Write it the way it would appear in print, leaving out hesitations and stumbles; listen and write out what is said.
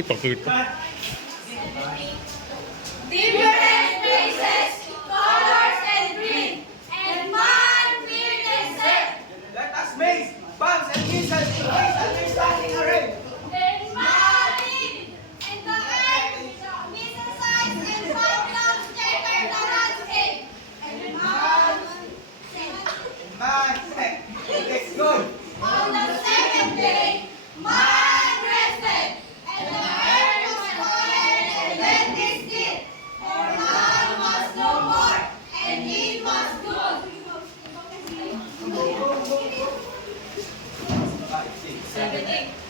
Uy, takot. Different faces, colors, and green, and man feared and said, Let us make bombs and missiles in ways understanding array. and man lived, and the earth, missile sites and problems checkered the landscape, and man said, Man said, let's go. on the second day, man rested, and the earth was quiet and let this did, for man was no more, and it was good. 5, 6, 7, 7, 8.